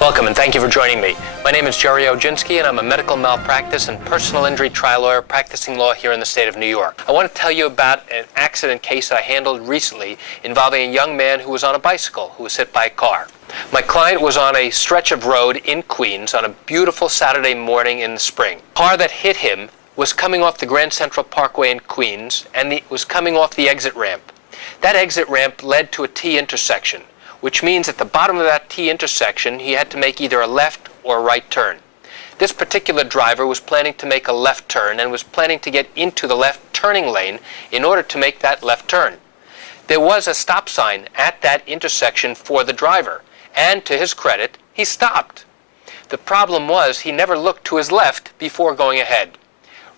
Welcome and thank you for joining me. My name is Gerry Oginski and I'm a medical malpractice and personal injury trial lawyer practicing law here in the state of New York. I want to tell you about an accident case I handled recently involving a young man who was on a bicycle who was hit by a car. My client was on a stretch of road in Queens on a beautiful Saturday morning in the spring. The car that hit him was coming off the Grand Central Parkway in Queens and was coming off the exit ramp. That exit ramp led to a T intersection, which means at the bottom of that T intersection, he had to make either a left or a right turn. This particular driver was planning to make a left turn and was planning to get into the left turning lane in order to make that left turn. There was a stop sign at that intersection for the driver, and to his credit, he stopped. The problem was he never looked to his left before going ahead.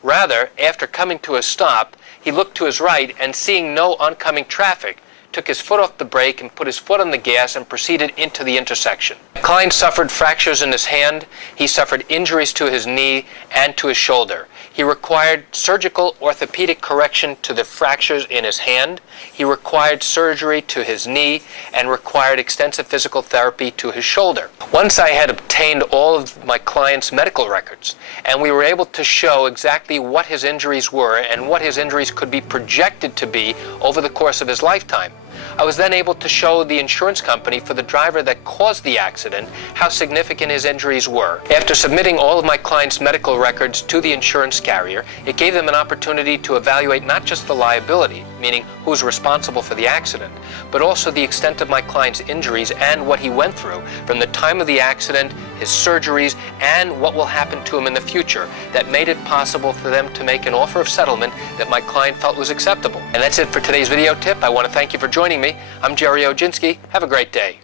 Rather, after coming to a stop, he looked to his right and seeing no oncoming traffic, took his foot off the brake and put his foot on the gas and proceeded into the intersection. The client suffered fractures in his hand, he suffered injuries to his knee and to his shoulder. He required surgical orthopedic correction to the fractures in his hand, he required surgery to his knee, and required extensive physical therapy to his shoulder. Once I had obtained all of my client's medical records, and we were able to show exactly what his injuries were and what his injuries could be projected to be over the course of his lifetime, I was then able to show the insurance company for the driver that caused the accident how significant his injuries were. After submitting all of my client's medical records to the insurance carrier, it gave them an opportunity to evaluate not just the liability, meaning who's responsible for the accident, but also the extent of my client's injuries and what he went through from the time of the accident, his surgeries, and what will happen to him in the future. That made it possible for them to make an offer of settlement that my client felt was acceptable. And that's it for today's video tip. I want to thank you for joining me. I'm Gerry Oginski. Have a great day.